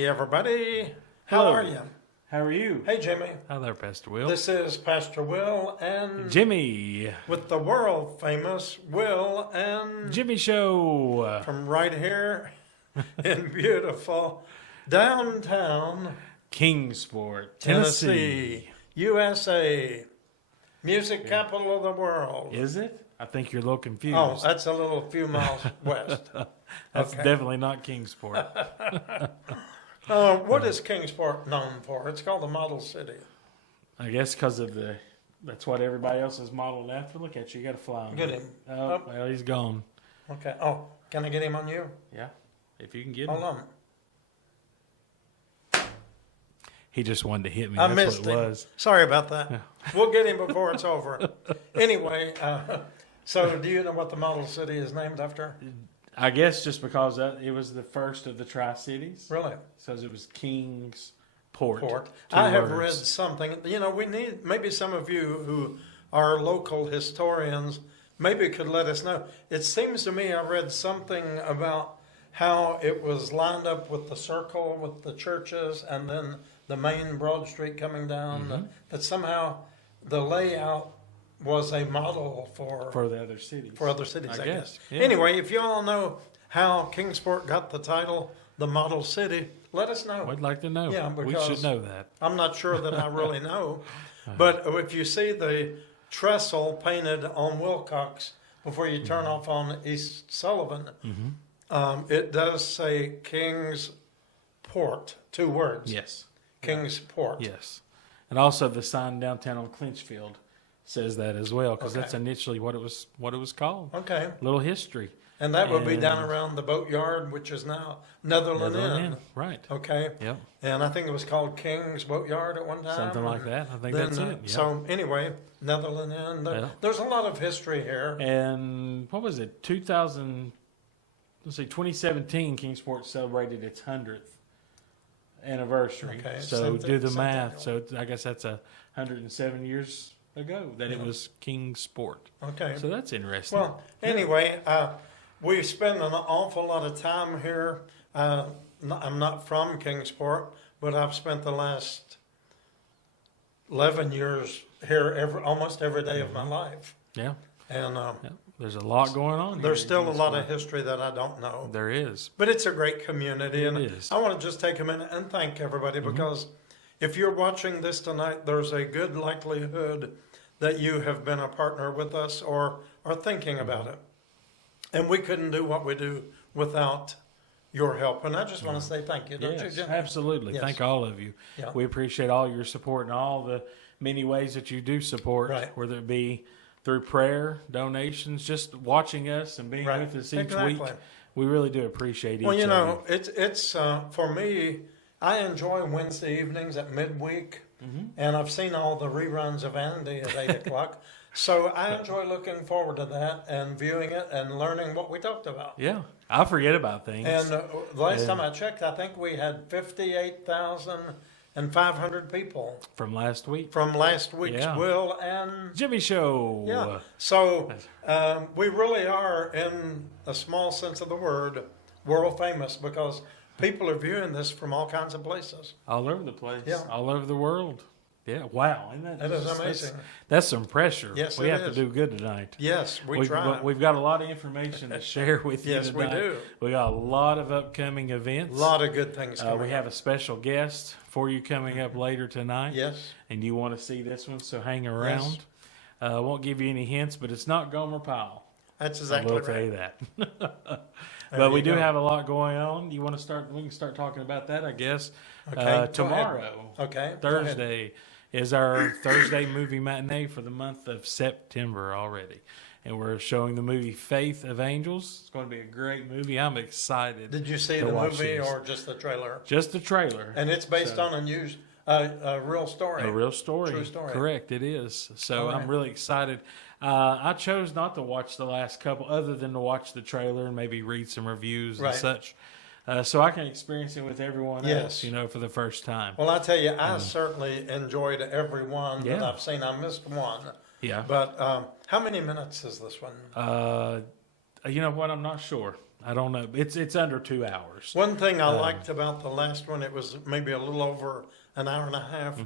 Hey, everybody. How Hello. are you? How are you? Hey, Jimmy. Hi there, Pastor Will. This is Pastor Will and Jimmy. with the world famous Will and Jimmy Show. from right here in beautiful downtown Kingsport, Tennessee, USA, music capital of the world. Is it? I think you're a little confused. Oh, that's a little few miles west. That's okay. definitely not Kingsport. What is Kingsport known for? It's called the Model City. I guess because of that's what everybody else is modeled after. Look at you. You got to fly on Get him. him. Oh, Up. well, he's gone. Okay. Oh, can I get him on you? Yeah. If you can get Hold him. on. He just wanted to hit me. I That's missed what it him. was. Sorry about that. We'll get him before it's over. Anyway, so do you know what the Model City is named after? I guess just because it was the first of the Tri-Cities. Really? Says it was Kingsport. Port. Two I have words. read something. You know, we need, maybe some of you who are local historians maybe could let us know. It seems to me I read something about how it was lined up with the circle with the churches and then the main Broad Street coming down, that somehow the layout was a model for the other cities. for other cities, I I guess. guess, yeah. Anyway, if you all know how Kingsport got the title, the Model City, let us know. We'd like to know. Yeah, we because- should know that. I'm not sure that I really know. But if you see the trestle painted on Wilcox before you turn off on East Sullivan, it does say Kingsport, 2 words. Yes. Kingsport. Yes. And also the sign downtown on Clinchfield says that as well, because Okay. that's initially what it was called. Okay. Little history. And that would be down And- around the boatyard, which is now Netherland Inn. Right. Okay. Yep. And I think it was called King's Boatyard at one time. Something like that. I think Then, that's it. Yeah. So anyway, Netherland Inn. Yeah. There's a lot of history here. And what was it? 2017, Kingsport celebrated its 100th anniversary. Okay, So do the centennial. math. So I guess that's 107 years ago that it was Kingsport. Okay. So that's interesting. Well, anyway, we spend an awful lot of time here. I'm not from Kingsport, but I've spent the last 11 years here almost every day of my life. yeah. And Yeah. There's a lot going on. there's here in still a lot of Kingsport. history that I don't know. There is. But it's a great community. And It is. I want to just take a minute and thank everybody because if you're watching this tonight, there's a good likelihood that you have been a partner with us or are thinking about it. And we couldn't do what we do without your help. And I just want to say thank you, don't you, Yes, Jim? absolutely. Yes. Thank all of you. Yeah. We appreciate all your support and all the many ways that you do support, Right. whether it be through prayer, donations, just watching us and being Right. with us each Exactly. week. We really do appreciate Well, each you of know, it's for me, I enjoy Wednesday evenings at midweek. And I've seen all the reruns of Andy at 8 o'clock. So I enjoy looking forward to that and viewing it and learning what we talked about. Yeah, I forget about things. And the last Yeah. time I checked, I think we had 58,500 people from last week. from last week's Yeah. Will and Jimmy Show. yeah. So we really are, in a small sense of the word, world famous because people are viewing this from all kinds of places. All over the place. Yeah. All over the world. Yeah, wow. Isn't That is that's- amazing. That's some pressure. Yes, we it have is. to do good tonight. Yes, we try. We've got a lot of information to share with you Yes, we tonight. do. We got a lot of upcoming A events. lot of good things coming. We have a special guest for you coming up later tonight. Yes. And you want to see this one, so hang around. I won't give you any hints, but it's not Gomer Pyle. That's I exactly will right. tell you that. There But we you do go. have a lot going on. You want to start? We can start talking about that, I guess. Okay, go Tomorrow, Okay. go ahead. Thursday, is our Thursday movie matinee for the month of September already. And we're showing the movie Faith of Angels. It's going to be a great movie. I'm excited. Did you see to the watch movie this. or just the trailer? Just the trailer. And it's based So- on a real story. A real story. True story. Correct, it is. So All right. I'm really excited. I chose not to watch the last couple, other than to watch the trailer and maybe read some reviews Right. and such, so I can experience it with everyone Yes. else, for the first time. Well, I tell you, I certainly enjoyed every one that Yeah. I've seen. I missed one. Yeah. But how many minutes is this one? You know what? I'm not sure. I don't know. It's under 2 hours. One thing I liked about the last one, it was maybe a little over an hour and a half.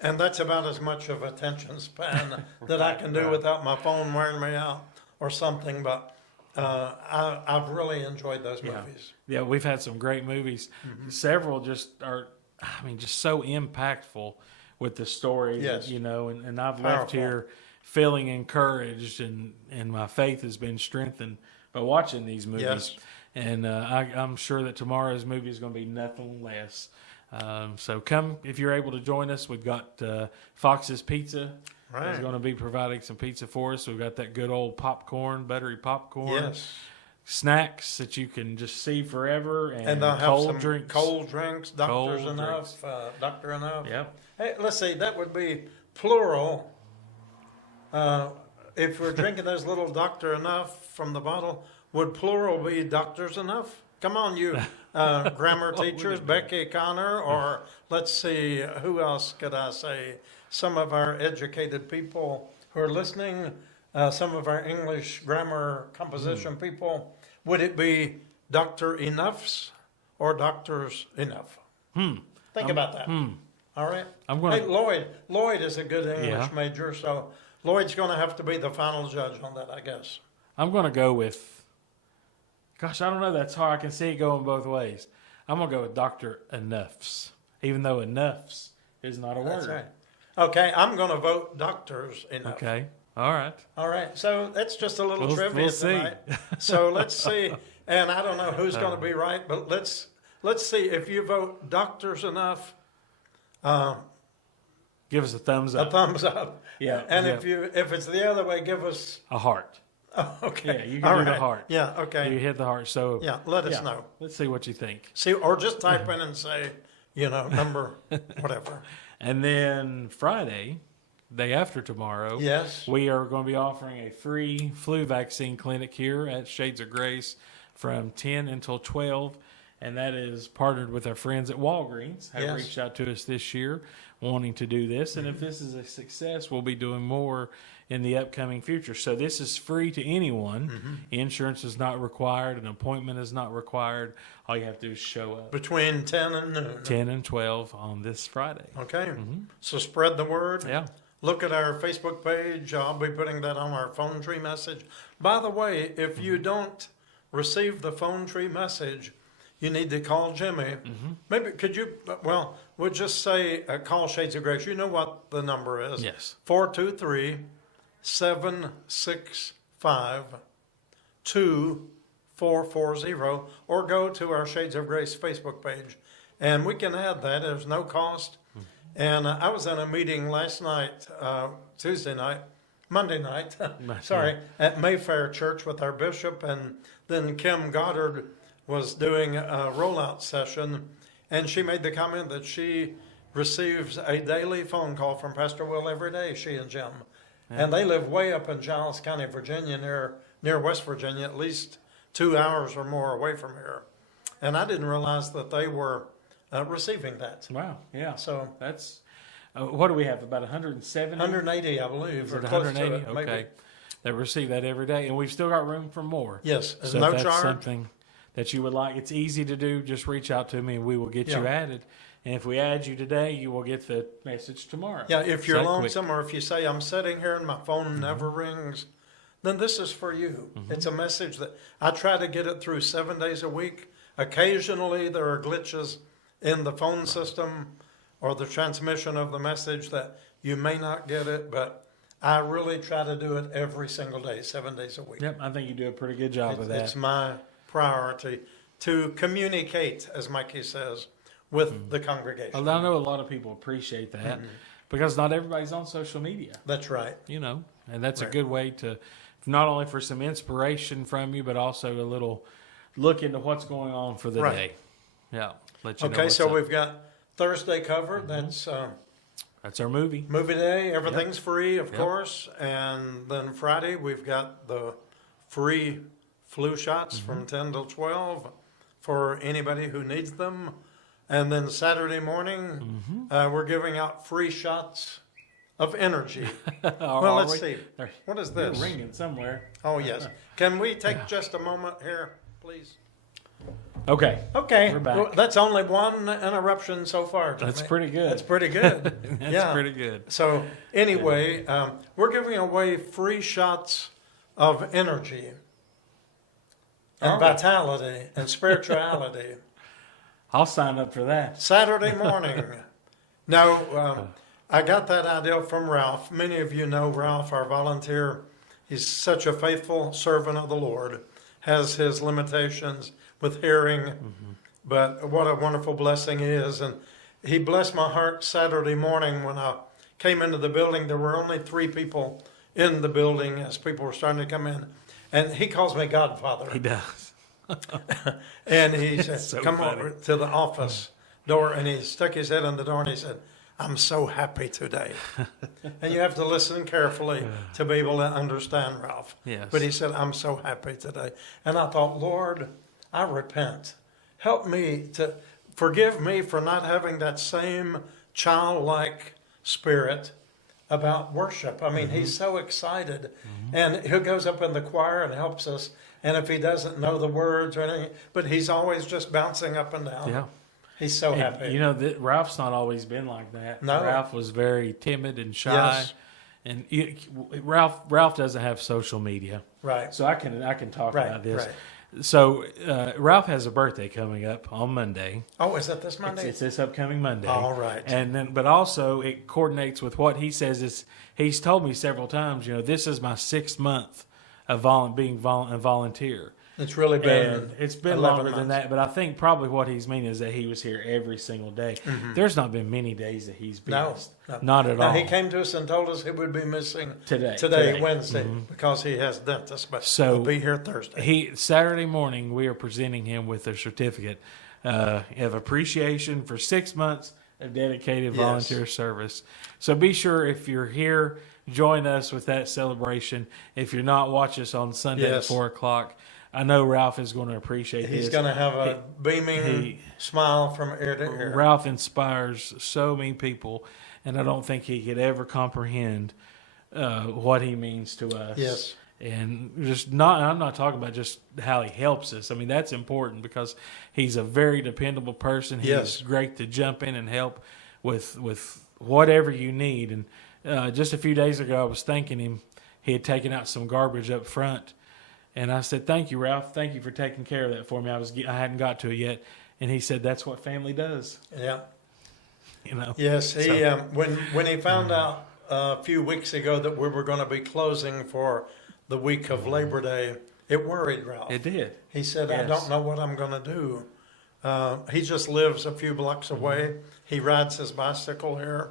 And that's about as much of attention span that I can do without my phone wearing me out or something. But I've really enjoyed those movies. Yeah, we've had some great movies. Several just are, I mean, just so impactful with the story. Yes. You know, and I've Powerful. left here feeling encouraged, and my faith has been strengthened by watching these movies. Yes. And I'm sure that tomorrow's movie is going to be nothing less. So come if you're able to join us. We've got Fox's Pizza. Right. Is going to be providing some pizza for us. We've got that good old popcorn, buttery popcorn. Yes. Snacks that you can just see forever, And they'll have cold some drinks. cold drinks, Doctor's Cold Enough, Doctor Enough. Yep. Hey, let's see, that would be plural. If we're drinking those little Doctor Enough from the bottle, would plural be Doctor's Enough? Come on, you grammar teachers, Becky Connor, or let's see, who else could I say? Some of our educated people who are listening, some of our English grammar composition people. Would it be Dr. Enough's or Doctor's Enough? Think about that. All right. I'm gonna- Hey, Lloyd is a good English Yeah. major, so Lloyd's going to have to be the final judge on that, I guess. I'm going to go with, gosh, I don't know. That's hard. I can see it going both ways. I'm going to go with Dr. Enough's, even though Enough's is not a word. That's right. Okay, I'm going to vote Doctor's Enough. Okay. All right. All right, so that's just a little We'll trivia see. tonight. So let's see, and I don't know who's going to be right, but let's see if you vote Doctor's Enough, Give us a thumbs a up. thumbs up. Yeah. And yeah. if it's the other way, give us A heart. okay. Yeah, you can All do the right. heart. Yeah, okay. You hit the heart. So Yeah, let us yeah. know. Let's see what you think. See, or just type in and say, number whatever. And then Friday, day after tomorrow, Yes. we are going to be offering a free flu vaccine clinic here at Shades of Grace from 10 until 12. And that is partnered with our friends at Walgreens. Have Yes. reached out to us this year wanting to do this. And if this is a success, we'll be doing more in the upcoming future. So this is free to anyone. Insurance is not required. An appointment is not required. All you have to do is show up. Between 10 and noon. 10 and 12 on this Friday. Okay. So spread the word. Yeah. Look at our Facebook page. I'll be putting that on our phone tree message. By the way, if you don't receive the phone tree message, you need to call Jimmy. Maybe could you, well, we'll just say call Shades of Grace. You know what the number is. Yes. 423-765-2440, or go to our Shades of Grace Facebook page. And we can add that. There's no cost. And I was in a meeting last night, Monday night, sorry, at Mayfair Church with our bishop, and then Kim Goddard was doing a rollout session, and she made the comment that she receives a daily phone call from Pastor Will every day, she and Jim. And they live way up in Giles County, Virginia, near West Virginia, at least 2 hours or more away from here. And I didn't realize that they were receiving that. Wow. Yeah. So That's, what do we have? About 170? 180, I believe, Is or it close 180? to it, maybe. Okay. That receive that every day. And we've still got room for more. Yes, there's So no if that's charge. something that you would like, it's easy to do. Just reach out to me and we will get you Yeah. added. And if we add you today, you will get the message tomorrow. Yeah, if you're That quick. lonesome, or if you say, I'm sitting here and my phone never rings, then this is for you. It's a message that I try to get it through 7 days a week. Occasionally there are glitches in the phone system or the transmission of the message that you may not get it, but I really try to do it every single day, 7 days a week. Yep, I think you do a pretty good job of that. It's my priority to communicate, as Mikey says, with the congregation. I know a lot of people appreciate that because not everybody's on social media, That's right. and that's a Right. good way to, not only for some inspiration from you, but also a little look into what's going on for the Right. day. Yeah, let you know Okay, what's so up. we've got Thursday covered. That's That's our movie. movie day. Everything's free, of Yep. course. And then Friday, we've got the free flu shots from 10 till 12 for anybody who needs them. And then Saturday morning, we're giving out free shots of energy. Well, let's see. What is They're this? ringing somewhere. Oh, yes. Can we take just a moment here, please? please. Okay. Okay, We're back. well, that's only one interruption so far. Jimmy. That's pretty good. That's pretty good. That's yeah. pretty good. So anyway, we're giving away free shots of energy and Are we? vitality and spirituality I'll sign up for that. Saturday morning. Now, I got that idea from Ralph. Many of you know Ralph, our volunteer. He's such a faithful servant of the Lord, has his limitations with hearing, but what a wonderful blessing he is. And he blessed my heart Saturday morning when I came into the building. There were only 3 people in the building as people were starting to come in. And he calls me Godfather. He does. And he said, so come funny. over to the office door. And he stuck his head in the door and he said, I'm so happy today. And you have to listen carefully to be able to understand Ralph. Yes. But he said, I'm so happy today. And I thought, Lord, I repent. Help me to forgive me for not having that same childlike spirit about worship. I mean, he's so excited. And he goes up in the choir and helps us. And if he doesn't know the words or anything, but he's always just bouncing up and down. Yeah. He's so And, happy. you know, Ralph's not always been like that. No. Ralph was very timid and shy. Yes. And Ralph doesn't have social media. Right. So I can talk Right, about this. right. So Ralph has a birthday coming up on Monday. Oh, is that this Monday? It's this upcoming Monday. All right. And then, but also it coordinates with what he says is. He's told me several times. You know, this is my 6th month of being a volunteer. It's really been. And it's been 11 longer than months. that, but I think probably what he's meaning is that he was here every single day. There's not been many days that he's been No, missed. no. Not at Now, all. he came to us and told us he would be missing Today. Wednesday, because he has dentist, but So, he'll be here Thursday. Saturday morning we are presenting him with a certificate of appreciation for 6 months of dedicated Yes. volunteer service. So be sure if you're here, join us with that celebration. If you're not, watch us on Sunday Yes. at 4:00. I know Ralph is going to appreciate He's this. going to have a beaming smile from ear to ear. Ralph inspires so many people, and I don't think he could ever comprehend what he means to us. Yes. And I'm not talking about just how he helps us. I mean, that's important because he's a very dependable person. He's Yes. great to jump in and help with whatever you need. And just a few days ago, I was thanking him. He had taken out some garbage up front. And I said, "Thank you, Ralph. Thank you for taking care of that for me. I hadn't got to it yet." And he said, "That's what family does." Yeah. You know. Yes. He when he found out a few weeks ago that we were going to be closing for the week of Labor Day, it worried Ralph. It did. He said, "I Yes. don't know what I'm going to do." He just lives a few blocks away. He rides his bicycle here,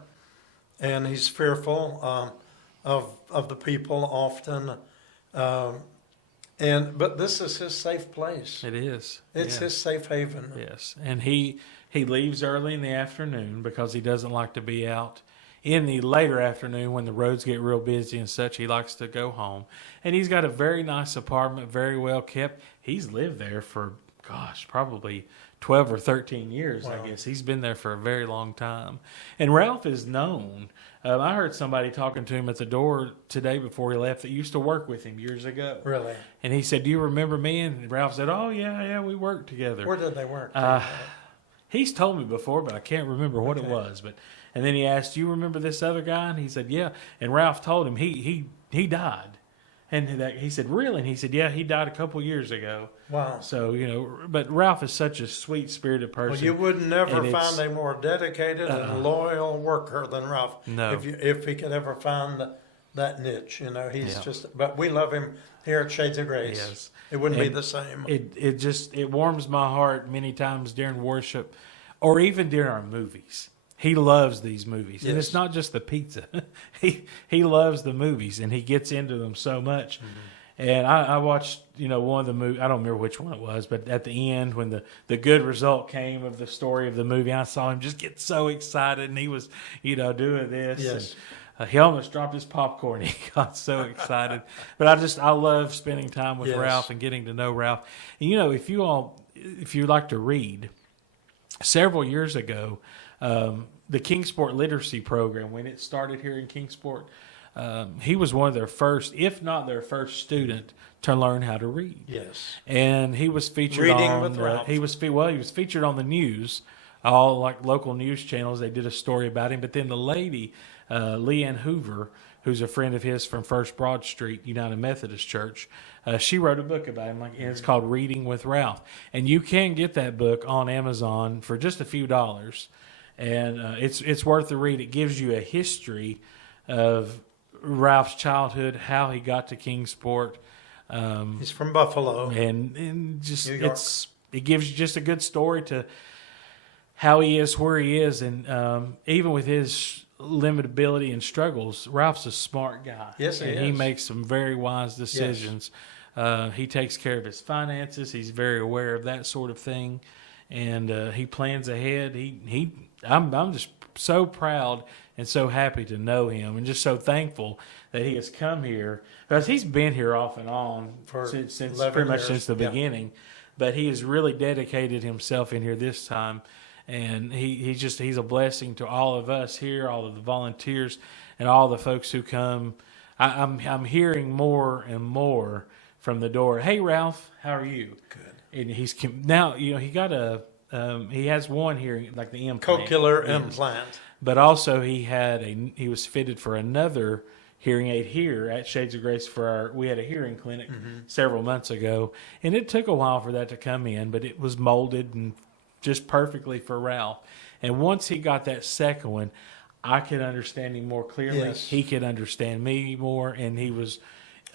and he's fearful of the people often. But this is his safe place. It is. It's Yeah. his safe haven. Yes, and he leaves early in the afternoon because he doesn't like to be out in the later afternoon when the roads get real busy and such. He likes to go home, and he's got a very nice apartment, very well kept. He's lived there for probably 12 or 13 years. Wow. I guess he's been there for a very long time. And Ralph is known. I heard somebody talking to him at the door today before he left that used to work with him years ago. Really. And he said, "Do you remember me?" And Ralph said, "Oh yeah, we worked together." Where did they work? He's told me before, but I can't remember what it was. And then he asked, "Do you remember this other guy?" And he said, "Yeah." And Ralph told him he died. And he said, "Really?" And he said, "Yeah, he died a couple years ago." Wow. So, but Ralph is such a sweet-spirited person. Well, you would never And it's- find a more dedicated and loyal worker than Ralph. No. If he could ever find that niche, he's just. But we love him here at Shades of Grace. Yes. It wouldn't be And the same. It warms my heart many times during worship, or even during our movies. He loves these movies, and Yes. it's not just the pizza. he loves the movies, and he gets into them so much. And I watched, one of the movies. I don't remember which one it was, but at the end, when the good result came of the story of the movie, I saw him just get so excited, and he was, doing this. Yes. And, he almost dropped his popcorn. He got so excited. But I love spending time with Yes. Ralph and getting to know Ralph. And if you like to read, several years ago, the Kingsport Literacy Program, when it started here in Kingsport, he was one of their first, if not their first student to learn how to read. Yes. And he was featured Reading on with Ralph. he was featured on the news, all like local news channels. They did a story about him. But then the lady, Leanne Hoover, who's a friend of his from First Broad Street United Methodist Church, she wrote a book about him, and it's called Reading with Ralph. And you can get that book on Amazon for just a few dollars, and it's worth the read. It gives you a history of Ralph's childhood, how he got to Kingsport. He's from Buffalo. And just New York. it gives you just a good story to how he is where he is, and even with his limited ability and struggles, Ralph's a smart guy. Yes, he and he is. makes some very wise decisions. He takes care of his finances. He's very aware of that sort of thing, and he plans ahead. I'm just so proud and so happy to know him, and just so thankful that he has come here, because he's been here off and on since 11 pretty much years. since the Yeah. beginning. But he has really dedicated himself in here this time, and he's a blessing to all of us here, all of the volunteers, and all the folks who come. I'm hearing more and more from the door. Hey, Ralph, how are you? Good. And he's now he got he has one hearing, like the implant, Cochlear Yes. implant. But also he was fitted for another hearing aid here at Shades of Grace we had a hearing clinic several months ago, and it took a while for that to come in, but it was molded and just perfectly for Ralph. And once he got that second one, I could understand him more clearly. Yes. He could understand me more, and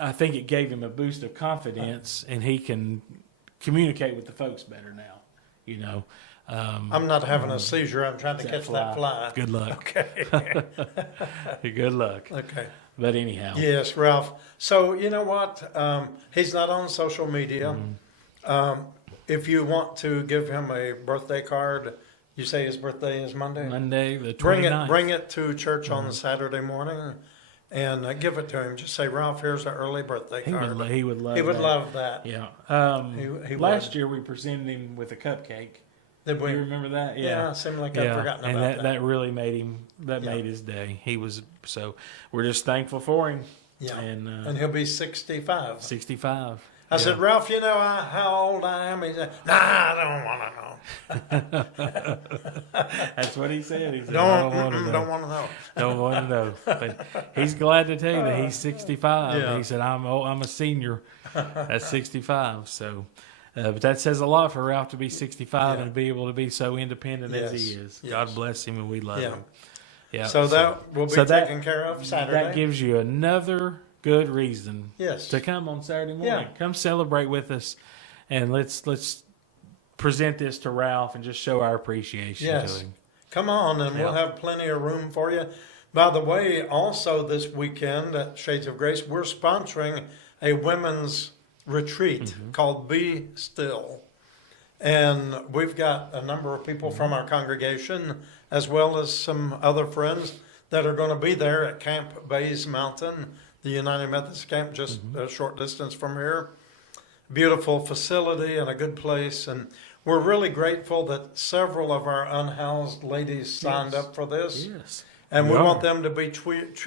I think it gave him a boost of confidence, and he can communicate with the folks better now, you know. I'm not having a seizure. I'm trying to catch that fly. Good luck. Okay. Good luck. Okay. But anyhow. Yes, Ralph. So you know what? He's not on social media. If you want to give him a birthday card, you say his birthday is Monday. Monday the 29th. Bring it to church on Saturday morning, and give it to him. Just say, Ralph, here's an early birthday He card. would, he would love He would that. love that. Yeah. He Last would. year we presented him with a cupcake. Did Do we? you remember that? Yeah, seemed like I'd forgotten and about that. that really made him. That Yeah. made his day. So we're just thankful for him. Yeah. And And he'll be 65. 65. I said, Ralph, you know how old I am? He said, Nah, I don't want to know. That's what he said. He said, I Don't want to know. Don't want to know. But he's glad to tell you that he's 65. Yeah. He said, I'm a senior at 65. So, but that says a lot for Ralph to be 65 Yeah. and be able to be so independent as he Yes. is. Yes. God bless him, and we love Yeah. him. Yeah. So that will be so that- taken care of Saturday. That gives you another good reason Yes. to come on Saturday morning. Yeah. Come celebrate with us, and let's present this to Ralph and just show our appreciation Yes. to him. Come on, and we'll Yeah. have plenty of room for you. By the way, also this weekend at Shades of Grace, we're sponsoring a women's retreat Mm-hmm. called Be Still. And we've got a number of people from our congregation, as well as some other friends, that are going to be there at Camp Bays Mountain, the United Methodist camp, just a short distance from here. Beautiful facility and a good place. And we're really grateful that several of our unhoused ladies signed Yes. up for this. Yes. And we We want are. them to be treated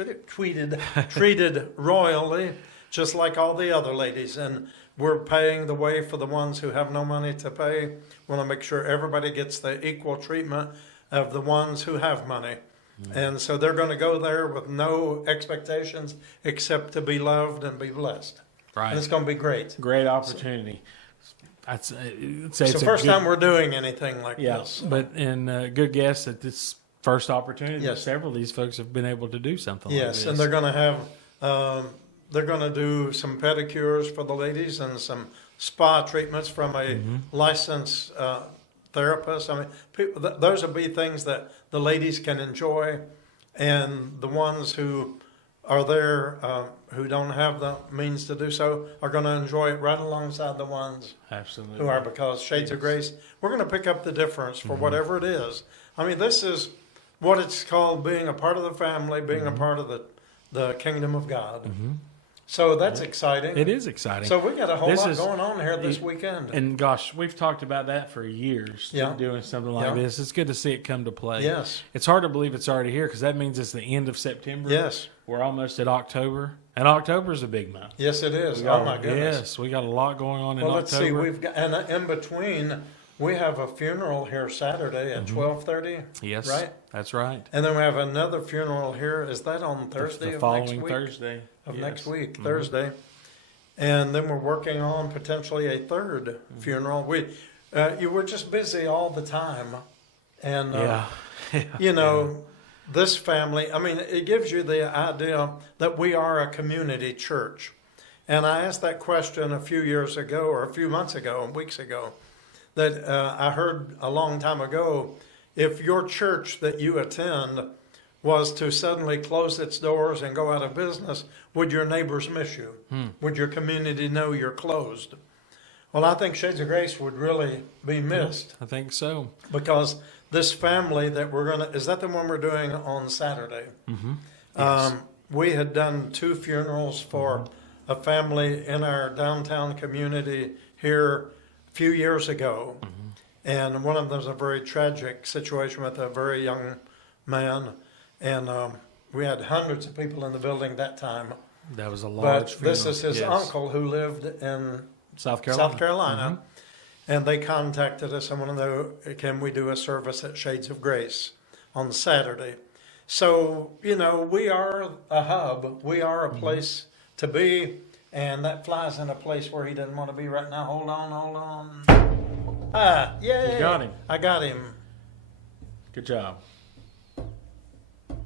royally, just like all the other ladies. And we're paying the way for the ones who have no money to pay. We want to make sure everybody gets the equal treatment of the ones who have money. And so they're going to go there with no expectations except to be loved and be blessed. And Right. it's going to be great. Great opportunity. I'd say It's it's the a first good- time we're doing anything like Yeah, this. but good guess that this first opportunity. that Yes. Several of these folks have been able to do something like Yes, this. and they're going to have, they're going to do some pedicures for the ladies and some spa treatments from a licensed therapist. I mean, those will be things that the ladies can enjoy, and the ones who are there who don't have the means to do so are going to enjoy it right alongside the ones Absolutely. who are, because Shades of Grace, we're going to pick up the difference for whatever it is. I mean, this is what it's called, being a part of the family, being a part of the kingdom of God. So that's exciting. It is exciting. So we got a whole This lot is- going on here this weekend. And gosh, we've talked about that for years. Yeah. Doing something like Yeah. this, it's good to see it come to play. Yes. It's hard to believe it's already here because that means it's the end of September. Yes. We're almost at October, and October is a big month. Yes, it is. We got- Oh my goodness. Yes, we got a lot going on in Well, let's October. see. We've got, and in between, we have a funeral here Saturday at 12:30. Yes, Right. That's right. And then we have another funeral here. Is that on Thursday the of following next week? Thursday Of Yes. next week, Thursday. And then we're working on potentially a third funeral. You were just busy all the time. And, Yeah. you know, this family, I mean, it gives you the idea that we are a community church. And I asked that question a few years ago, or a few months ago, weeks ago, that I heard a long time ago, if your church that you attend was to suddenly close its doors and go out of business, would your neighbors miss you? Would your community know you're closed? Well, I think Shades of Grace would really be missed I think so. because this family that we're going to, is that the one we're doing on Saturday? We had done 2 funerals for a family in our downtown community here a few years ago. And one of them was a very tragic situation with a very young man. And we had hundreds of people in the building that time. That was a But large this funeral. is his Yes. uncle who lived in South Carolina. South Carolina. And they contacted us and wanted to know, can we do a service at Shades of Grace on Saturday? So, you know, we are a hub. We are a place to be. And that flies in a place where he doesn't want to be right now. Hold on. Ah, yay. You got him. I got him. Good job.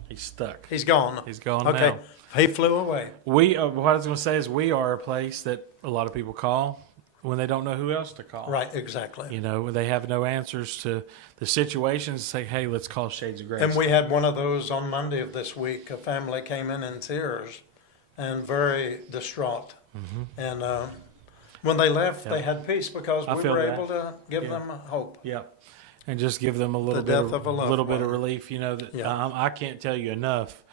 He's stuck. He's gone. He's gone Okay. now. He flew away. What I was going to say is we are a place that a lot of people call when they don't know who else to call. Right, exactly. You know, when they have no answers to the situations, say, hey, let's call Shades of Grace. And we had one of those on Monday of this week. A family came in tears and very distraught. And when they left, Yeah. they had peace because I we feel were that. able to give Yeah. them hope. Yeah. And just give them a little The bit death of a loved little bit one. of relief. You know, that Yeah. I can't tell you enough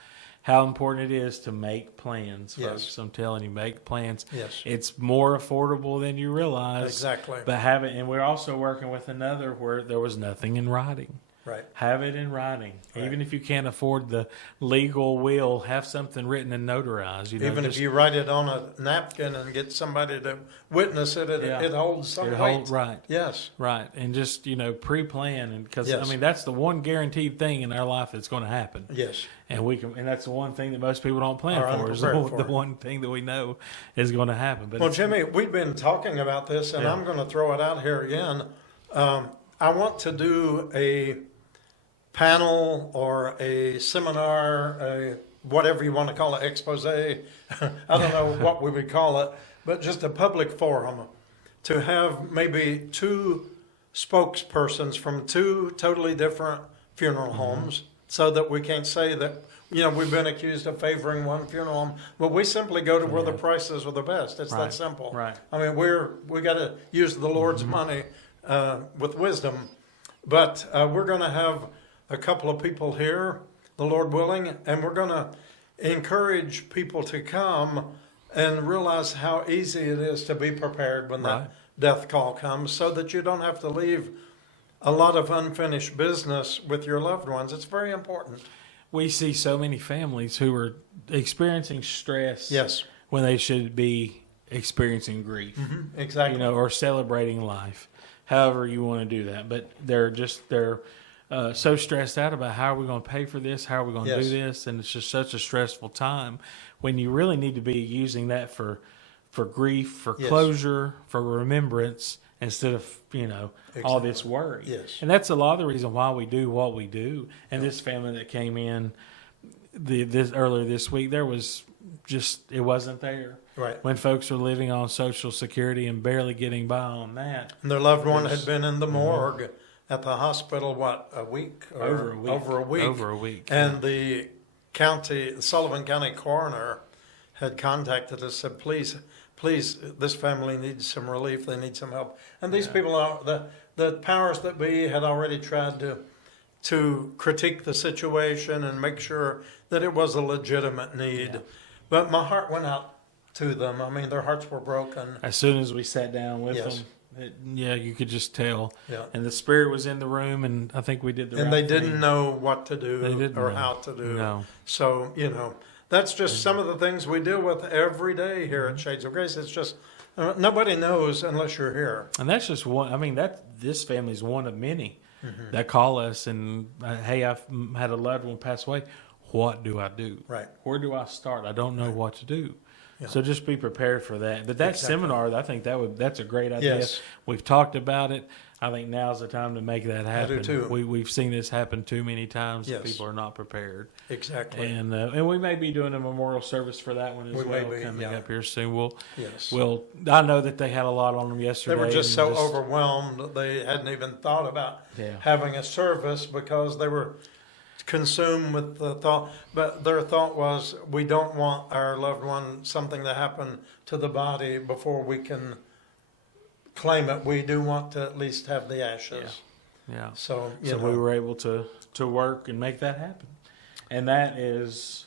how important it is to make plans, Yes. folks. I'm telling you, make plans. Yes. It's more affordable than you realize. Exactly. But have it, and we're also working with another where there was nothing in writing. Right. Have it in writing. Right. Even if you can't afford the legal will, have something written and notarized. You know, Even just- if you write it on a napkin and get somebody to witness it, Yeah. it holds some it weight. hold- right. Yes. Right, and just pre-plan, and because Yes. I mean that's the one guaranteed thing in our life that's going to happen, Yes. and and that's the one thing that most people don't plan Are for is unprepared for. the one thing that we know is going to happen. But Well, it's- Jimmy, we've been talking about this, and Yeah. I'm going to throw it out here again. I want to do a panel or a seminar, whatever you want to call it, expose. I don't know what we would call it, but just a public forum to have maybe 2 spokespersons from 2 totally different funeral homes so that we can't say that, you know, we've been accused of favoring one funeral home. Well, we simply go to where the prices are the best. It's Right. that simple. Right. I mean, we got to use the Lord's money with wisdom. But we're going to have a couple of people here, the Lord willing, and we're going to encourage people to come and realize how easy it is to be prepared when Right. that death call comes so that you don't have to leave a lot of unfinished business with your loved ones. It's very important. we see so many families who are experiencing stress, Yes. when they should be experiencing grief, Exactly. you know, or celebrating life, however you want to do that. But they're so stressed out about how are we going to pay for this, how are we going to Yes. do this, and it's just such a stressful time when you really need to be using that for grief, for Yes. closure, for remembrance, instead of all Exactly. this worry. Yes. And that's a lot of the reason why we do what we do. And this family that came in this earlier this week, there was it wasn't there. Right. When folks are living on Social Security and barely getting by on that. And their loved one had been in the morgue at the hospital, what, a week? Or Over a week. Over a week. And the Sullivan County coroner had contacted us, said, please, this family needs some relief. They need some help. And these people are, the powers that be had already tried to critique the situation and make sure that it was a legitimate need. Yeah. But my heart went out to them. I mean, their hearts were broken. As soon as we sat down with Yes. them, you could just tell. Yeah. And the spirit was in the room, and I think we did the And right they didn't thing. know what to do They didn't or know. how to do. No. So, that's just some of the things we deal with every day here at Shades of Grace. It's just nobody knows unless you're here. And that's just one. I mean, this family's one of many Mm-hmm. that call us and, hey, I've had a loved one pass away. What do I do? Right. Where do I start? I don't know what to do. Yeah. So just be prepared for that. But that Exactly. seminar, I think that's a great idea. Yes. We've talked about it. I think now's the time to make that happen. too. We've seen this happen too many times. Yes. People are not prepared. Exactly. And we may be doing a memorial service for that one as We may well be, coming yeah. up here soon. Yes. I know that they had a lot on them They yesterday. were just and so overwhelmed that they hadn't even thought about Yeah. having a service because they were consumed with the thought. But their thought was, we don't want our loved one, something to happen to the body before we can claim it. We do want to at least have the ashes. Yeah. So, So we were able to work and make that happen. And that is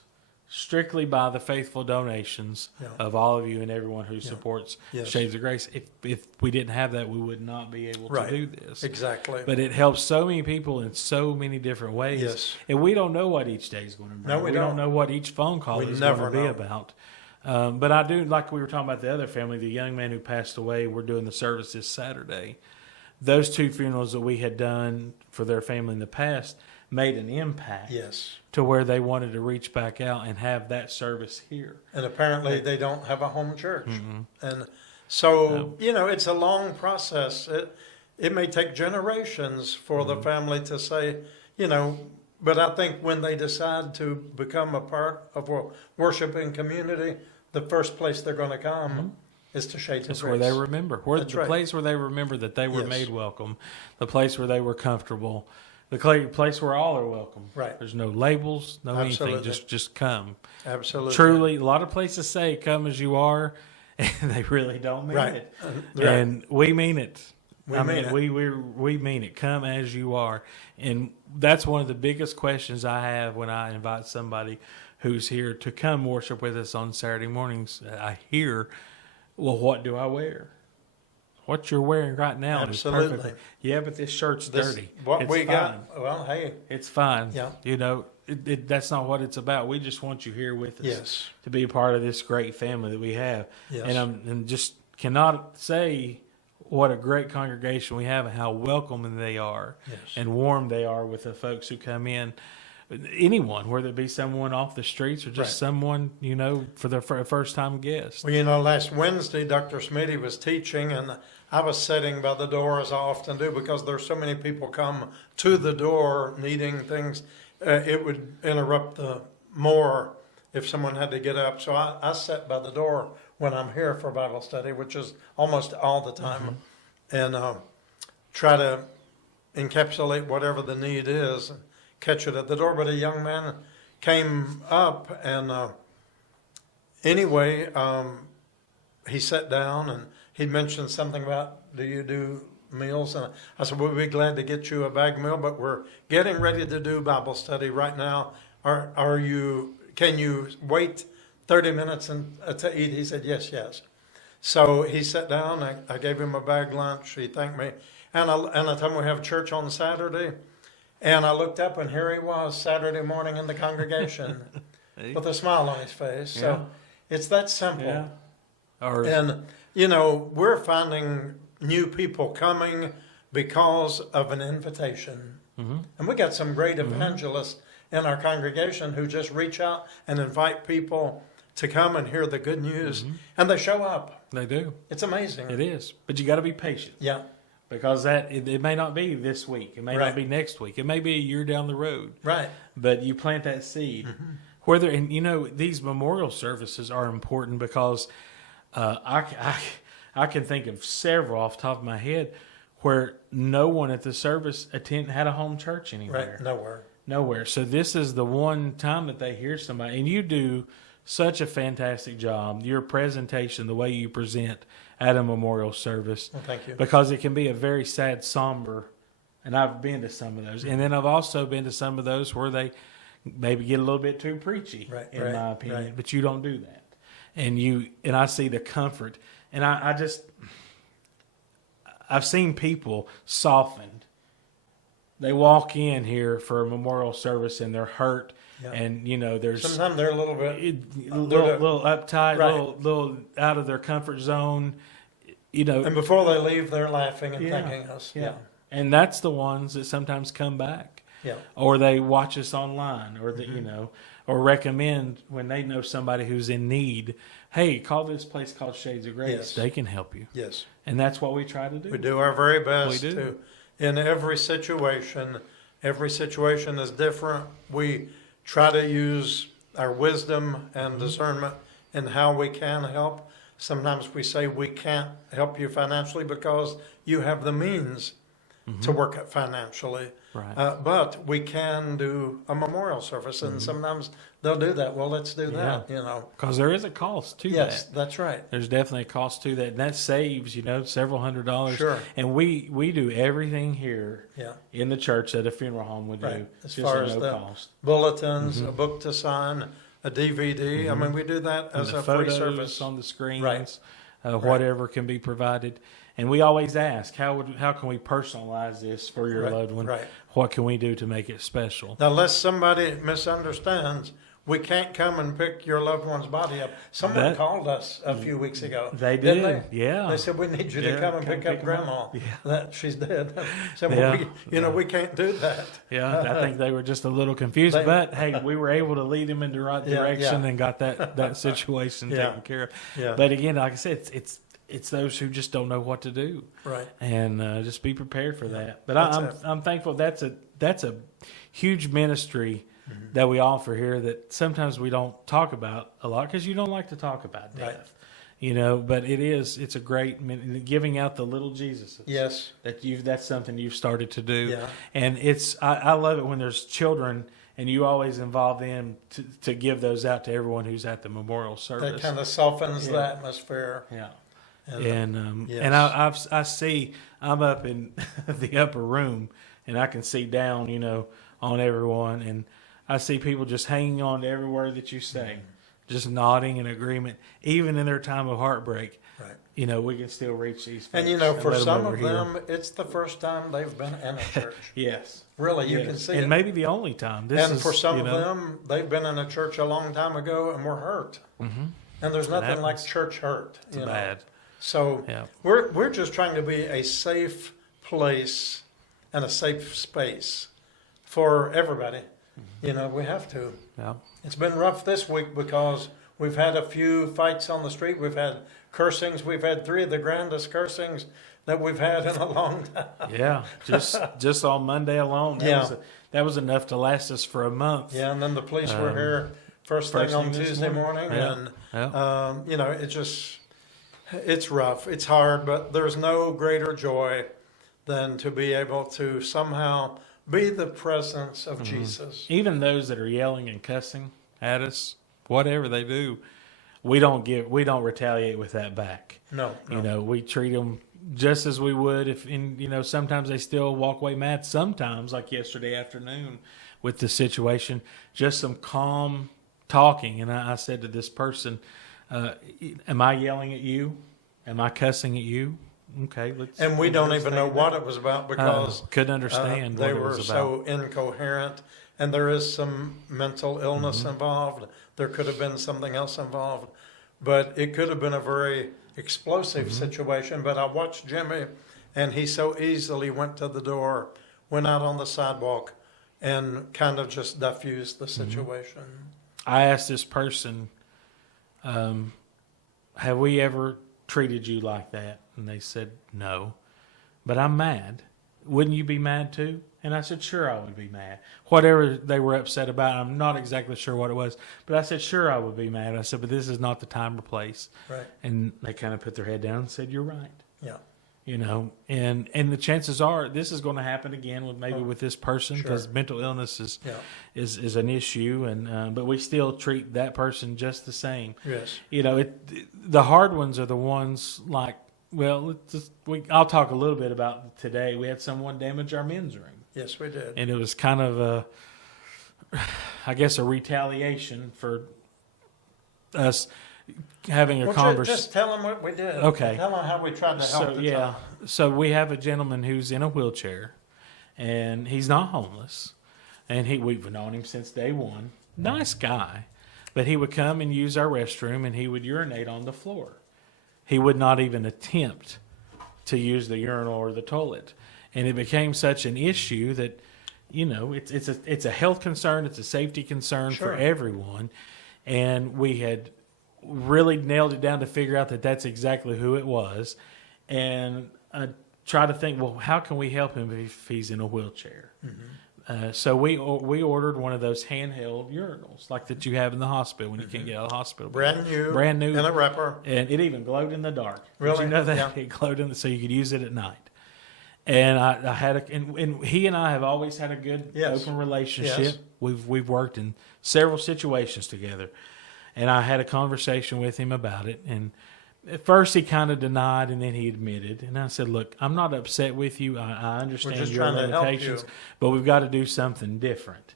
strictly by the faithful donations Yeah. of all of you and everyone who supports Yes. Shades of Grace. If we didn't have that, we would not be able Right. to do this. Exactly. But it helps so many people in so many different ways. Yes. And we don't know what each day is going to bring. No, we don't don't. know what each phone call We is never going to be know. about. But I do, like we were talking about the other family, the young man who passed away, we're doing the service this Saturday. Those two funerals that we had done for their family in the past made an impact Yes. to where they wanted to reach back out and have that service here. And apparently they don't have a home church. And so, it's a long process. It may take generations for the family to say, but I think when they decide to become a part of a worshiping community, the first place they're going to come is to Shades of It's Grace. where they remember. That's The right. place where they remember that they were Yes. made welcome. The place where they were comfortable. The place where all are welcome. Right. There's no labels, no Absolutely. anything. Just come. Absolutely. Truly, a lot of places say "come as you are," and they really don't mean Right. it. Right. And we mean it. We mean it. We mean it. Come as you are, and that's one of the biggest questions I have when I invite somebody who's here to come worship with us on Saturday mornings. I hear, well, what do I wear? What you're wearing right now Absolutely. is perfect. Yeah, but this shirt's This- dirty. What It's we fine. got, well, hey, It's fine. Yeah. That's not what it's about. We just want you here with us yes. to be a part of this great family that we have. Yes. And just cannot say what a great congregation we have and how welcoming they are Yes. and warm they are with the folks who come in. Anyone, whether it be someone off the streets or just Right. someone, for their first time guest. Well, last Wednesday, Dr. Smitty was teaching, and I was sitting by the door, as I often do, because there's so many people come to the door needing things. It would interrupt more if someone had to get up. So I sat by the door when I'm here for Bible study, which is almost all the time, and try to encapsulate whatever the need is and catch it at the door. But a young man came up, and anyway, he sat down and he mentioned something about, do you do meals? And I said, we'll be glad to get you a bag meal, but we're getting ready to do Bible study right now. Can you wait 30 minutes to eat? He said, yes. So he sat down, I gave him a bag lunch, he thanked me, and I told him we have church on Saturday. And I looked up, and here he was Saturday morning in the congregation with a smile on his face. Yeah. So it's that simple. Yeah. Or And, we're finding new people coming because of an invitation. Mhm. And we got some great evangelists in our congregation who just reach out and invite people to come and hear the good news. And they show up. they do. It's amazing. It is. But you got to be patient. Yeah, Because it may not be this week. It may Right. not be next week. It may be a year down the road. right. But you plant that seed. These memorial services are important because I can think of several off the top of my head where no one at the service had a home church anywhere. Right, Nowhere. So this is the one time that they hear somebody. And you do such a fantastic job. Your presentation, the way you present at a memorial service. Well, thank you. Because it can be a very sad, somber, and I've been to some of those. And then I've also been to some of those where they maybe get a little bit too preachy, Right, in right, my opinion. right. But you don't do that. and I see the comfort, and I've seen people softened. They walk in here for a memorial service and they're hurt, Yeah. and there's Sometimes they're a little bit. little uptight, Right. little out of their comfort zone. And before they leave, they're laughing and Yeah. thanking us. Yeah. And that's the ones that sometimes come back. Yeah. Or they watch us online, or Mm-hmm. or recommend when they know somebody who's in need. Hey, call this place called Shades of Grace. Yes. They can help you. Yes. And that's what we try to do. We do our very best We do. to, in every situation is different. We try to use our wisdom and discernment in how we can help. Sometimes we say we can't help you financially because you have the means to work it financially. Right. But we can do a memorial service, and sometimes they'll do that. Well, let's do that, Yeah. Because there is a cost to Yes, that. that's right. There's definitely a cost to that, and that saves several $100s. Sure. And we do everything here Yeah. in the church that a funeral home would do, Right. As just far at as no the cost. bulletins, a book to sign, a DVD. I mean, we do that And as the a free photos service. on the screens, Right. whatever can be provided. And we always ask, how can we personalize this for your Right, loved one? right. What can we do to make it special? Now, lest somebody misunderstands, we can't come and pick your loved one's body up. Someone That- called us a few weeks ago. They didn't did, they? yeah. They said, we need you to Yeah, come and come pick pick up 'em Grandma. up. Yeah. That she's dead. So Yeah. we can't do that. Yeah, I think they were just a little confused, They- but hey, we were able to lead them in the right Yeah, direction yeah. and got that situation Yeah. taken care of. Yeah. But again, like I said, it's those who just don't know what to do, Right. and just be prepared for that. But That's I'm it. I'm thankful that's a huge ministry Mm-hmm. that we offer here that sometimes we don't talk about a lot because you don't like to talk about death, Right. But it's a great giving out the little Jesuses. Yes. That's something you've started to do, Yeah. and I love it when there's children and you always involve them to give those out to everyone who's at the memorial service. That kind of softens the Yeah. atmosphere. Yeah. And, yes. And I see I'm up in the upper room and I can see down, on everyone, and I see people just hanging on to every word that you say, just nodding in agreement, even in their time of heartbreak. Right. We can still reach these folks. And for let 'em some over of here. them, it's the first time they've been in a church. Yes. Really, you Yes. can see and it. maybe the only time. And for some of them, they've been in a church a long time ago and were hurt. Mm-hmm. And there's nothing like happens. church hurt. It's bad. So Yeah. we're just trying to be a safe place and a safe space for everybody. We have to. Yeah. It's been rough this week because we've had a few fights on the street. We've had cursings. We've had 3 of the grandest cursings that we've had in a long time. Yeah, just on Monday alone, Yeah. that was enough to last us for a month. Yeah, and then the police were here first thing on this Tuesday morning, Yeah. and it's rough, it's hard, but there's no greater joy than to be able to somehow be the presence of Jesus. Even those that are yelling and cussing at us, whatever they do, we don't retaliate with that back. No, We treat them just as we would sometimes they still walk away mad. Sometimes, like yesterday afternoon with the situation, just some calm talking. And I said to this person, am I yelling at you? Am I cussing at you? Okay. and we don't even know understand what that. it was about because Couldn't understand they what it were was so about. incoherent, and there is some mental illness involved. There could have been something else involved, but it could have been a very explosive situation. But I watched Jimmy, and he so easily went to the door, went out on the sidewalk, and kind of just diffused the situation. I asked this person, have we ever treated you like that? And they said, no. But I'm mad. Wouldn't you be mad too? And I said, sure, I would be mad. Whatever they were upset about, I'm not exactly sure what it was. But I said, sure, I would be mad. I said, but this is not the time or place. Right. And they kind of put their head down and said, you're right. Yeah. And the chances are this is going to happen again with this person because Sure. mental illness Yeah. is an issue, and but we still treat that person just the same. Yes. The hard ones are the ones like, I'll talk a little bit about today. We had someone damage our men's ring, Yes, we did. and it was kind of a retaliation for us having a Well, conversation. just tell them what we did. Okay. Tell them how we tried to help So the yeah, child. so we have a gentleman who's in a wheelchair, and he's not homeless, and we've known him since day one. Nice guy, but he would come and use our restroom, and he would urinate on the floor. He would not even attempt to use the urinal or the toilet, and it became such an issue that, you know, it's a health concern, it's a safety concern Sure. for everyone, and we had really nailed it down to figure out that that's exactly who it was, and I try to think, well, how can we help him if he's in a wheelchair? So we ordered one of those handheld urinals like that you have in the hospital when you can't get out of the hospital. Brand new. In a wrapper. And it even glowed in the dark. Really? Did you know that? Yeah. It glowed in so you could use it at night. And I had and he and I have always had a good Yes. open relationship. Yes. We've worked in several situations together. And I had a conversation with him about it, and at first he kind of denied, and then he admitted. And I said, "Look, I'm not upset with you. I understand just your trying to help limitations, you. but we've got to do something different."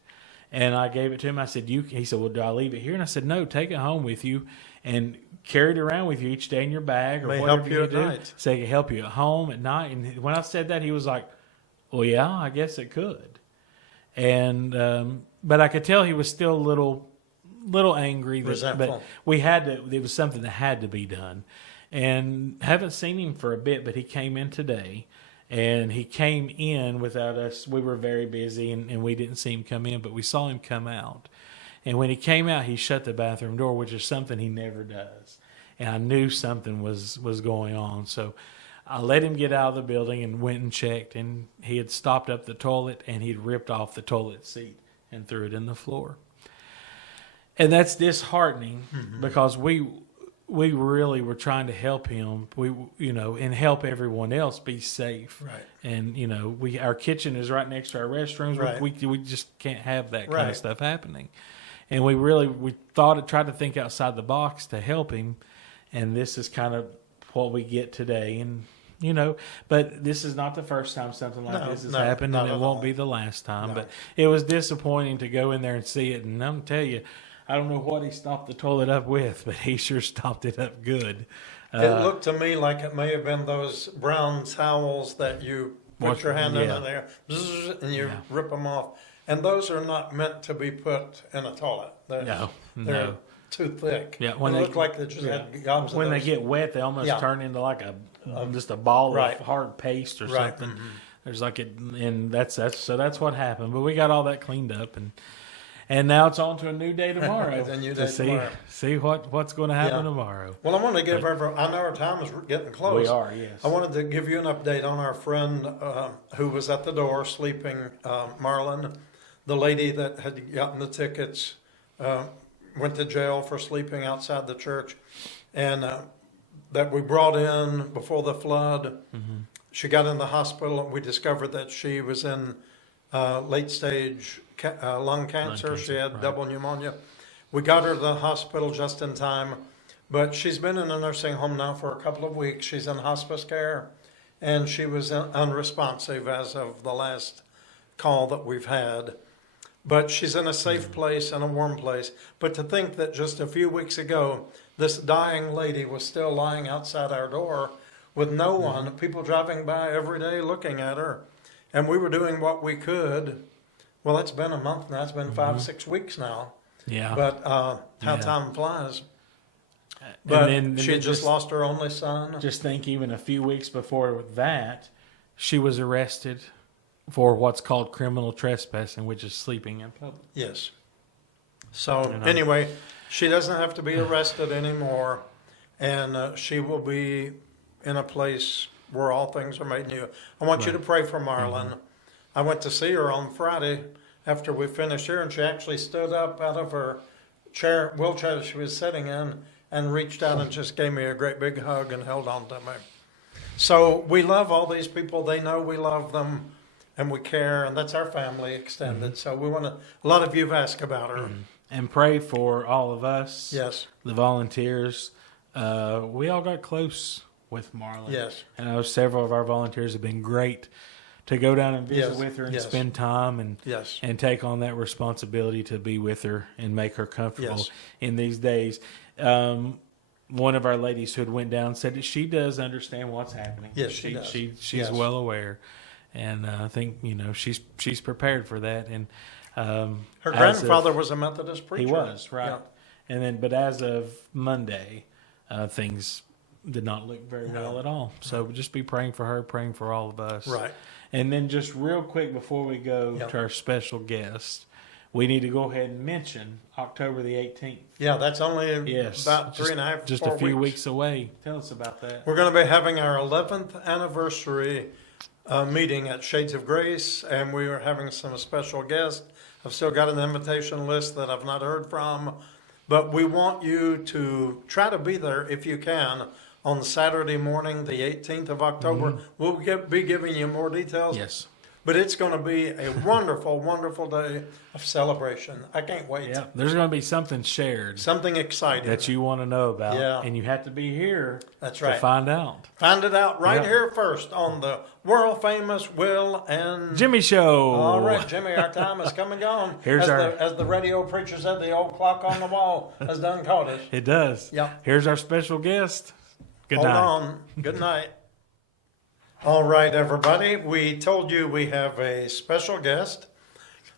And I gave it to him. I said, He said, "Well, do I leave it here?" And I said, "No, take it home with you and carry it around with you each day in your bag or May whatever help you at do. night. So it can help you at home at night." And when I said that, he was like, "Well, yeah, I guess it could." And but I could tell he was still a little angry, Resentful. but we had to. It was something that had to be done, and haven't seen him for a bit. But he came in today, and he came in without us. We were very busy, and we didn't see him come in, but we saw him come out. And when he came out, he shut the bathroom door, which is something he never does. And I knew something was going on, so I let him get out of the building and went and checked. And he had stopped up the toilet, and he'd ripped off the toilet seat and threw it in the floor. And that's disheartening because we really were trying to help him. And help everyone else be safe. Right. And our kitchen is right next to our restrooms. Right. We just can't have that kind Right. of stuff happening. And we tried to think outside the box to help him. And this is kind of what we get today. And but this is not the first time something like this has happened, not and it at won't all. be the last time. No. But it was disappointing to go in there and see it. And I'm gonna tell you, I don't know what he stopped the toilet up with, but he sure stopped it up good. It looked to me like it may have been those brown towels that you put your hand in there, bzzz, and you Yeah. rip them off. And those are not meant to be put in a toilet. They're No. too thick. Yeah, they look like they just had gobs of When they those. get wet, they almost Yeah. turn into like just a ball Right. of hard paste or Right. something. There's and that's what happened. But we got all that cleaned up, and now it's on to a new day tomorrow. It's a new to day tomorrow. see what's going to happen Yeah. tomorrow. Well, I want to give everyone, I know our time is getting close. We are, yes. I wanted to give you an update on our friend who was at the door sleeping, Marlon, the lady that had gotten the tickets, went to jail for sleeping outside the church, and that we brought in before the flood. She got in the hospital, and we discovered that she was in late stage lung cancer. She had right. double pneumonia. We got her to the hospital just in time, but she's been in a nursing home now for a couple of weeks. She's in hospice care, and she was unresponsive as of the last call that we've had. But she's in a safe place and a warm place. But to think that just a few weeks ago, this dying lady was still lying outside our door with no one, people driving by every day looking at her. And we were doing what we could. Well, it's been a month now. It's been 5-6 weeks now. Yeah. But how Yeah. time flies. And But then she had just lost her only son. Just think, even a few weeks before that, she was arrested for what's called criminal trespassing, which is sleeping in public. Yes. So You know. anyway, she doesn't have to be arrested anymore, and she will be in a place where all things are made new. I want you to pray for Marlon. I went to see her on Friday after we finished here, and she actually stood up out of her wheelchair that she was sitting in, and reached out and just gave me a great big hug and held on to me. So we love all these people. They know we love them, and we care, and that's our family extended. So we want to. A lot of you have asked about her. And pray for all of us, Yes. the volunteers. We all got close with Marlon. Yes. And I know several of our volunteers have been great to go down and visit Yes. with her and Yes. spend time and Yes. and take on that responsibility to be with her and make her comfortable Yes. in these days. one of our ladies who had went down said that she does understand what's happening. Yes, she does. She's Yes. well aware, and I think she's prepared for that. And Her as grandfather of- was a Methodist preacher. he was right, Yeah. and then but as of Monday, things did not look very well at all. So just be praying for her, praying for all of us. Right. And then just real quick before we go Yeah. to our special guest, we need to go ahead and mention October the 18th. Yeah, that's only Yes, about 3.5, just 4 a few weeks away. Tell us about that. We're going to be having our 11th anniversary meeting at Shades of Grace, and we are having some special guests. I've still got an invitation list that I've not heard from, but we want you to try to be there if you can on Saturday morning, the 18th of October. We'll be giving you more details. Yes. But it's going to be a wonderful, wonderful day of celebration. I can't wait. Yeah. There's going to be something shared Something exciting. that you want to know about. Yeah. And you have to be here That's to right. find out. Find it out right Yeah. here first on the world famous Will and Jimmy Show. All right, Jimmy, our time has come and gone. Here's as the radio preacher said, the old clock on the wall has done caught us. It does. Yeah. Here's our special guest. Good Hold night. on. Good night. All right, everybody. We told you we have a special guest.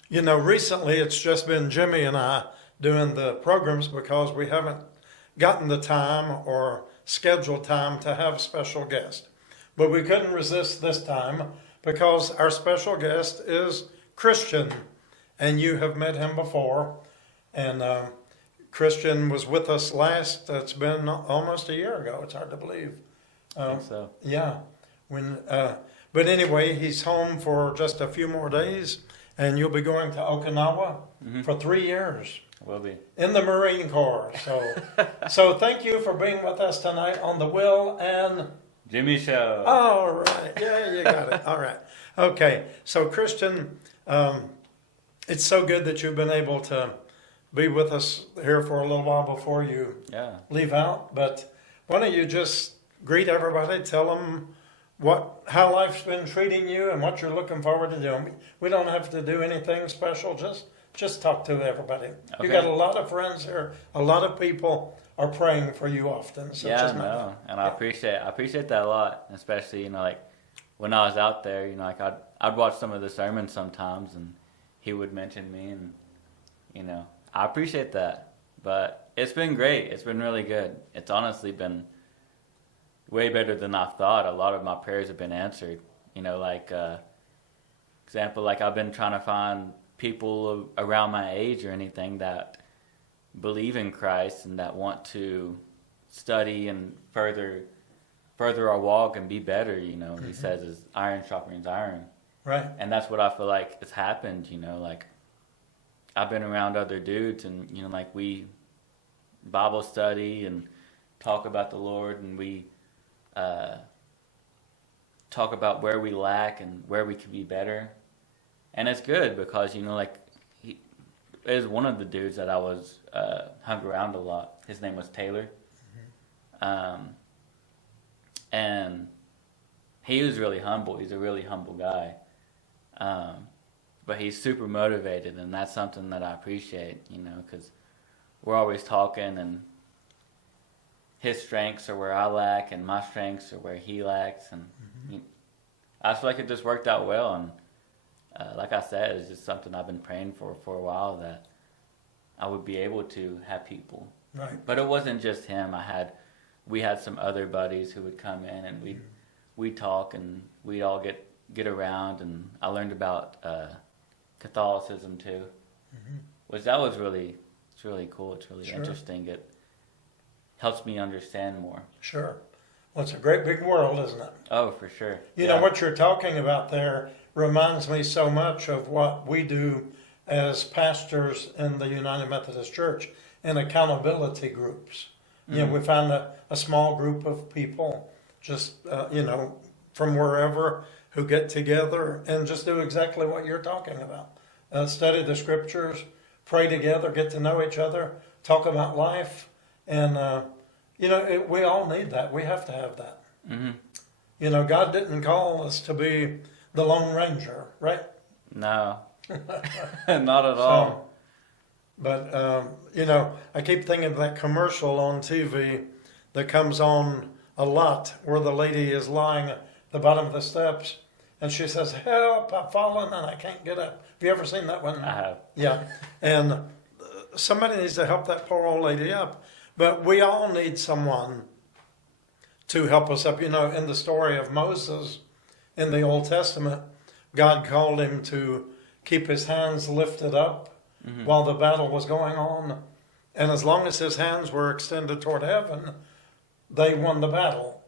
You know, recently it's just been Jimmy and I doing the programs because we haven't gotten the time or scheduled time to have a special guest. But we couldn't resist this time because our special guest is Christian, and you have met him before. And Christian was with us last, it's been almost a year ago. It's hard to believe. I think so. Yeah. But anyway, he's home for just a few more days, and you'll be going to Okinawa for 3 years Will be. in the Marine Corps. So thank you for being with us tonight on the Will and... Jimmy Show. All right. Yeah, you got it. All right. Okay. So, Christian, it's so good that you've been able to be with us here for a little while before you Yeah. leave out. But why don't you just greet everybody, tell them how life's been treating you and what you're looking forward to doing. We don't have to do anything special. Just talk to everybody. You Okay. got a lot of friends here. A lot of people are praying for you often. So Yeah, just no, and I appreciate that a lot, especially like when I was out there, like I'd watch some of the sermons sometimes, and he would mention me, and I appreciate that. But it's been great. It's been really good. It's honestly been way better than I thought. A lot of my prayers have been answered. Example, like I've been trying to find people around my age or anything that believe in Christ and that want to study and further our walk and be better. He says is iron sharpens iron, Right. and that's what I feel like has happened. Like I've been around other dudes, and like we Bible study and talk about the Lord, and we talk about where we lack and where we could be better, and it's good because like he is one of the dudes that I was hung around a lot. His name was Taylor, and he was really humble. He's a really humble guy, but he's super motivated, and that's something that I appreciate. Because we're always talking, and his strengths are where I lack, and my strengths are where he lacks, and I feel like it just worked out well. And like I said, it's just something I've been praying for a while, that I would be able to have people. Right. But it wasn't just him. We had some other buddies who would come in, and we'd talk, and we'd all get around, and I learned about Catholicism too, which it's really cool. It's really Sure. interesting. It helps me understand more. Sure. Well, it's a great big world, isn't it? Oh, for sure. You know, what you're talking about there reminds me so much of what we do as pastors in the United Methodist Church in accountability groups. We find a small group of people just, from wherever who get together and just do exactly what you're talking about. Study the scriptures, pray together, get to know each other, talk about life. And, we all need that. We have to have that. Mm-hmm. God didn't call us to be the Lone Ranger, right? No, not at all. But, I keep thinking of that commercial on TV that comes on a lot where the lady is lying at the bottom of the steps and she says, "Help, I've fallen and I can't get up." Have you ever seen that one? I have. Yeah. And somebody needs to help that poor old lady up. But we all need someone to help us up. You know, in the story of Moses in the Old Testament, God called him to keep his hands lifted up while the battle was going on. And as long as his hands were extended toward heaven, they won the battle.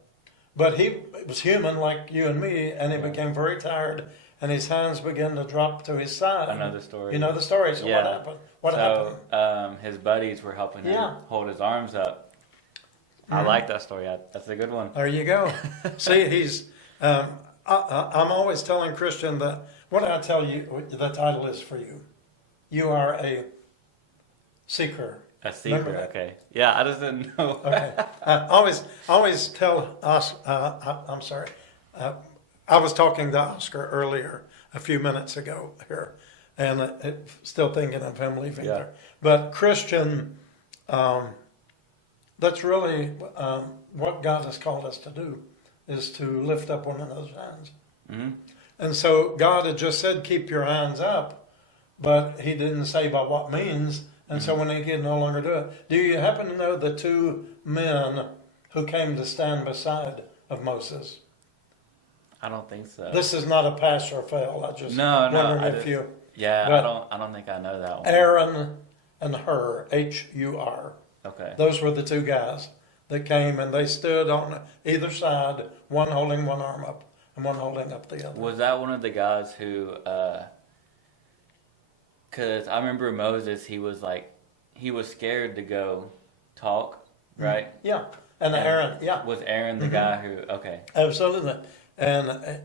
But he was human like you and me, and he became very tired, and his hands began to drop to his side. I know the story. You know the story, so Yeah. what happened? What happened? So his buddies were helping him Yeah. hold his arms up. I like that story. That's a good one. There you go. See, he's. I'm always telling Christian that. What did I tell you? What the title is for you. You are a seeker. A secret. Remember that? Okay. Yeah, I just didn't know. Okay. Always tell us. I'm sorry. I was talking to Oscar earlier a few minutes ago here, and still thinking of him leaving Yeah. there. But Christian, that's really what God has called us to do, is to lift up one another's hands. hmm And so God had just said, keep your hands up, but he didn't say by what means. And so when he could no longer do it, do you happen to know the two men who came to stand beside of Moses? I don't think so. This is not a pass or fail. I just No, wondering I if just- you yeah, but- I don't think I know that one. Aaron and Hur, H-U-R. Okay. Those were the two guys that came, and they stood on either side, one holding one arm up and one holding up the other. Was that one of the guys who? Because I remember Moses. He was scared to go talk, right? Yeah, and Aaron. Yeah, Was Aaron the guy who? Okay. absolutely. And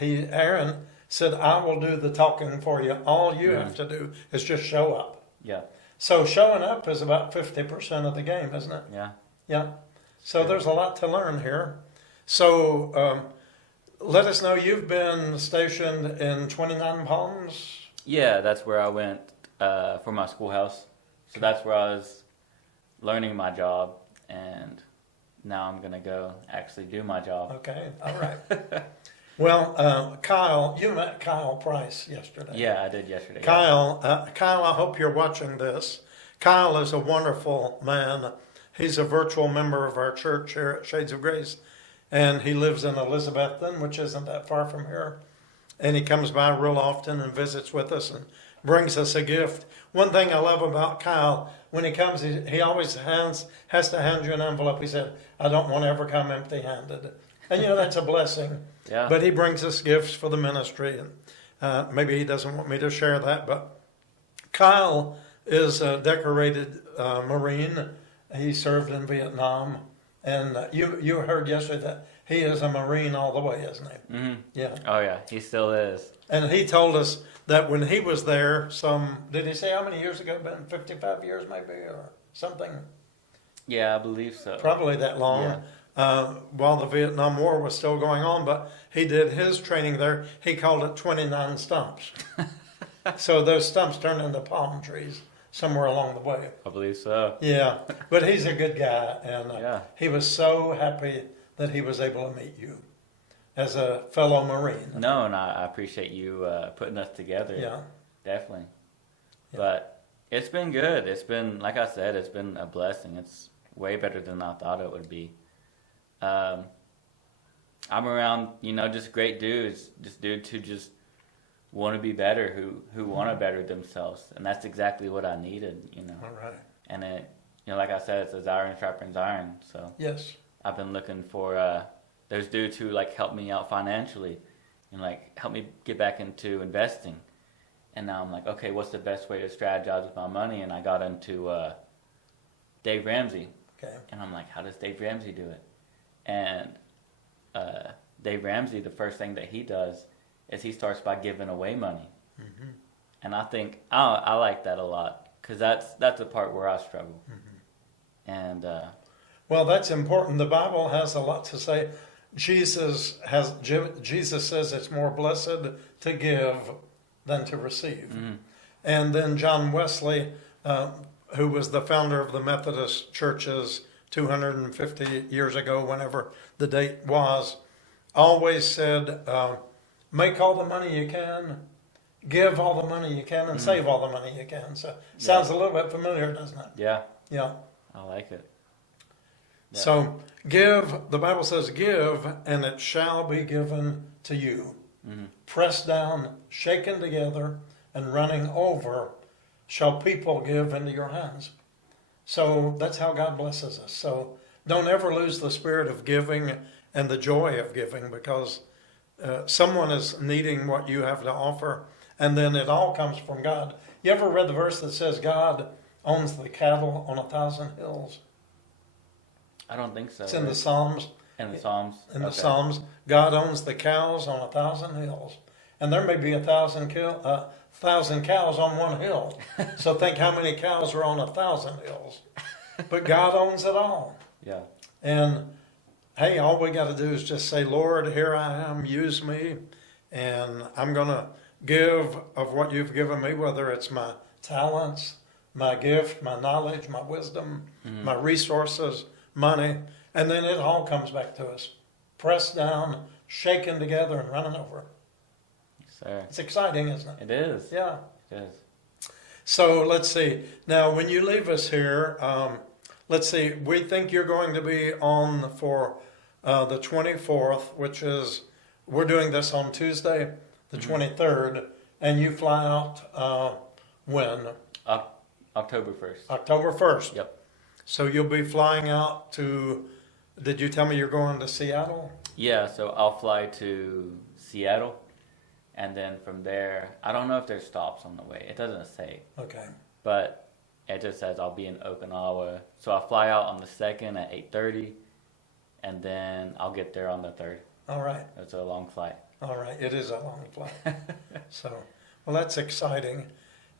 Aaron said, "I will do the talking for you. All you have to do is just show up." Yeah. So showing up is about 50% of the game, isn't it? Yeah. Yeah. So there's a lot to learn here. So let us know, you've been stationed in 29 Palms. Yeah, that's where I went for my schoolhouse. So that's where I was learning my job, and now I'm gonna go actually do my job. Okay, all right. Well, Kyle, you met Kyle Price yesterday. Yeah, I did yesterday. Kyle, I hope you're watching this. Kyle is a wonderful man. He's a virtual member of our church here at Shades of Grace, and he lives in Elizabethton, which isn't that far from here. And he comes by real often and visits with us and brings us a gift. One thing I love about Kyle, when he comes, he always has to hand you an envelope. He said, "I don't want to ever come empty-handed." And you know, that's a blessing. Yeah. But he brings us gifts for the ministry, and maybe he doesn't want me to share that. But Kyle is a decorated Marine. He served in Vietnam, and you heard yesterday that he is a Marine all the way, isn't he? hmm Yeah. Oh yeah, he still is. And he told us that when he was there, did he say how many years ago? Been 55 years maybe, or something? Yeah, I believe so. Probably that long. While the Vietnam War was still going on, but he did his training there. He called it 29 stumps. So those stumps turned into palm trees somewhere along the way. I believe so. Yeah, but he's a good guy, and Yeah. he was so happy that he was able to meet you as a fellow Marine. No, and I appreciate you putting us together. Yeah, Definitely. Yeah. But it's been good. It's been, like I said, it's been a blessing. It's way better than I thought it would be. I'm around, just great dudes, just dudes who just want to be better, who want to better themselves, and that's exactly what I needed, all right. And it, like I said, it's as iron sharpens iron. So Yes, I've been looking for those dudes who help me out financially, and help me get back into investing. And now I'm like, okay, what's the best way to strategize with my money? And I got into Dave Ramsey. okay. And I'm like, how does Dave Ramsey do it? And Dave Ramsey, the first thing that he does is he starts by giving away money. Mm-hmm. And I think, I like that a lot, because that's the part where I struggle. Mm-hmm. And Well, that's important. The Bible has a lot to say. Jesus says it's more blessed to give than to receive. mhm. And then John Wesley, who was the founder of the Methodist churches 250 years ago, whenever the date was, always said, make all the money you can, give all the money you can, and save all the money you can. So sounds a little bit familiar, doesn't it? Yeah, Yeah. I like it. Yeah. So give, the Bible says, give, and it shall be given to you. Mhm. Pressed down, shaken together, and running over, shall people give into your hands. So that's how God blesses us. So don't ever lose the spirit of giving and the joy of giving, because someone is needing what you have to offer, and then it all comes from God. You ever read the verse that says God owns the cattle on 1,000 hills? I don't think so. It's in the Psalms. In the Psalms. In the Okay. Psalms, God owns the cows on 1,000 hills, and there may be 1,000 cows on one hill. So think how many cows are on 1,000 hills. But God owns it all. Yeah. And hey, all we got to do is just say, Lord, here I am, use me, and I'm going to give of what you've given me, whether it's my talents, my gift, my knowledge, my wisdom, my resources, money, and then it all comes back to us. Pressed down, shaken together, and running over. Yes, sir. It's exciting, isn't it? It is. Yeah. It is. So let's see. Now, when you leave us here, let's see. We think you're going to be on for the 24th, which is, we're doing this on Tuesday, the 23rd, and you fly out when? October 1st. October 1st. Yep. So you'll be flying out to, did you tell me you're going to Seattle? Yeah, so I'll fly to Seattle, and then from there, I don't know if there's stops on the way. It doesn't say, Okay. but it just says I'll be in Okinawa. So I'll fly out on the 2nd at 8:30, and then I'll get there on the 3rd. All right. It's a long flight. All right. It is a long flight. So, well, that's exciting.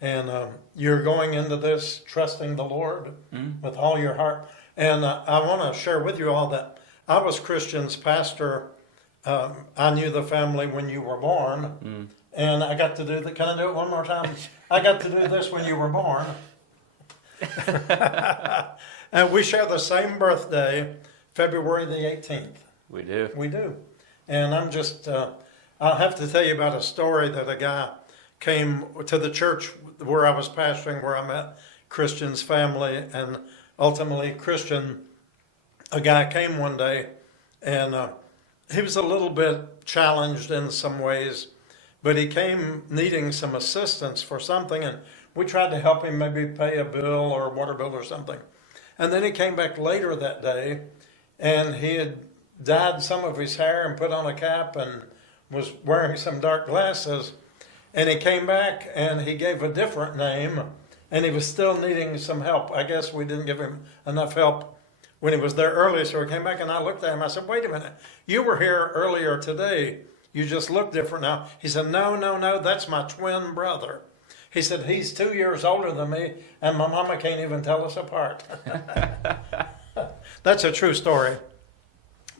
And you're going into this trusting the Lord with all your heart. And I want to share with you all that I was Christian's pastor. I knew the family when you were born. And I got to do can I do it one more time? I got to do this when you were born. And we share the same birthday, February the 18th. We do. We do. And I'm just, I'll have to tell you about a story that a guy came to the church where I was pastoring, where I met Christian's family, and ultimately a guy came one day, and he was a little bit challenged in some ways, but he came needing some assistance for something, and we tried to help him maybe pay a bill or a water bill or something. And then he came back later that day, and he had dyed some of his hair and put on a cap and was wearing some dark glasses. And he came back and he gave a different name, and he was still needing some help. I guess we didn't give him enough help when he was there early, so he came back and I looked at him. I said, wait a minute, you were here earlier today. You just look different now. He said, no, that's my twin brother. He said, he's 2 years older than me, and my mama can't even tell us apart. That's a true story.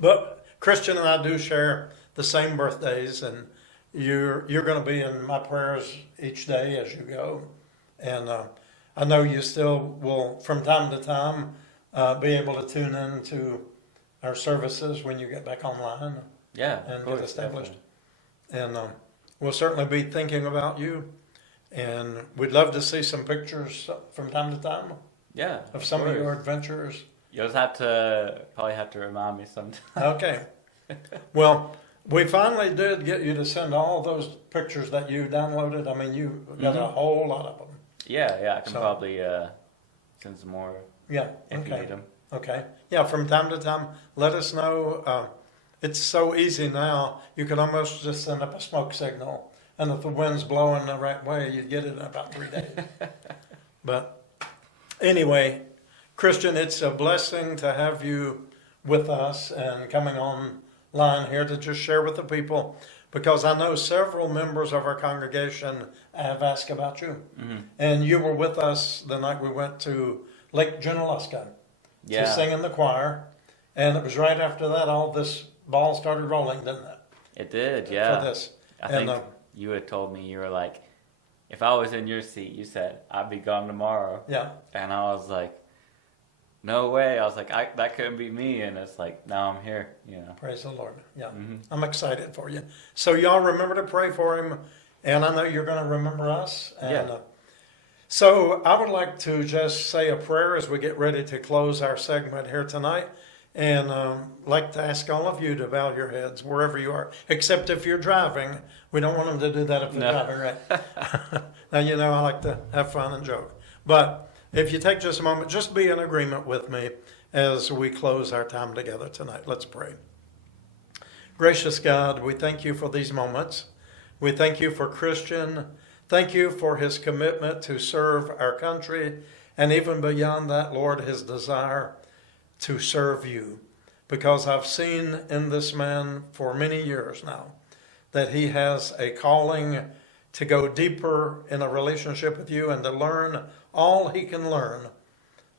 But Christian and I do share the same birthdays, and you're going to be in my prayers each day as you go. And I know you still will, from time to time, be able to tune in to our services when you get back online Yeah. and of course, get established. definitely. And we'll certainly be thinking about you. And we'd love to see some pictures from time to time Yeah. of some of course. your adventures. You'll probably have to remind me sometime. Okay. Well, we finally did get you to send all those pictures that you downloaded. I mean, you got a whole lot of them. Yeah, I can So- probably send some more Yeah. if you Okay. need them. Okay. Yeah, from time to time, let us know. It's so easy now. You could almost just send up a smoke signal, and if the wind's blowing the right way, you'd get it in about 3 days. But anyway, Christian, it's a blessing to have you with us and coming online here to just share with the people, because I know several members of our congregation have asked about you. And you were with us the night we went to Lake Junaluska to Yeah. sing in the choir. And it was right after that all this ball started rolling, didn't it? It did, yeah. For this. I And, think you had told me, you were like, if I was in your seat, you said, I'd be gone tomorrow. Yeah. And I was like, no way. I was like, that couldn't be me. And it's like, now I'm here, you know. Praise the Lord. Yeah. Mhm. I'm excited for you. So y'all remember to pray for him. And I know you're going to remember us. And, Yeah. So I would like to just say a prayer as we get ready to close our segment here tonight. And like to ask all of you to bow your heads wherever you are, except if you're driving. We don't want them to do that if they're No. driving, right? Now, you know, I like to have fun and joke. But if you take just a moment, just be in agreement with me as we close our time together tonight. Let's pray. Gracious God, we thank you for these moments. We thank you for Christian. Thank you for his commitment to serve our country. And even beyond that, Lord, his desire to serve you. Because I've seen in this man for many years now that he has a calling to go deeper in a relationship with you and to learn all he can learn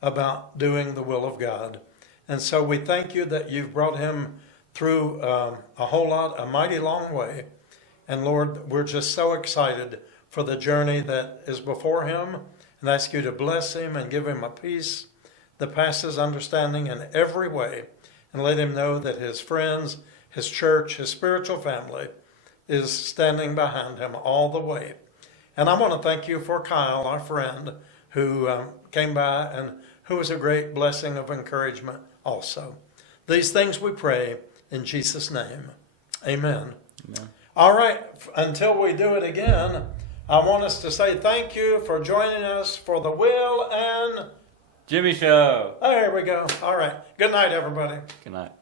about doing the will of God. And so we thank you that you've brought him through a whole lot, a mighty long way. And Lord, we're just so excited for the journey that is before him, and ask you to bless him and give him a peace that passes understanding in every way, and let him know that his friends, his church, his spiritual family is standing behind him all the way. And I want to thank you for Kyle, our friend, who came by and who was a great blessing of encouragement also. These things we pray in Jesus' name. Amen. Amen. All right, until we do it again, I want us to say thank you for joining us for the Will and Jimmy Show. there we go. All right. Good night, everybody. Good night.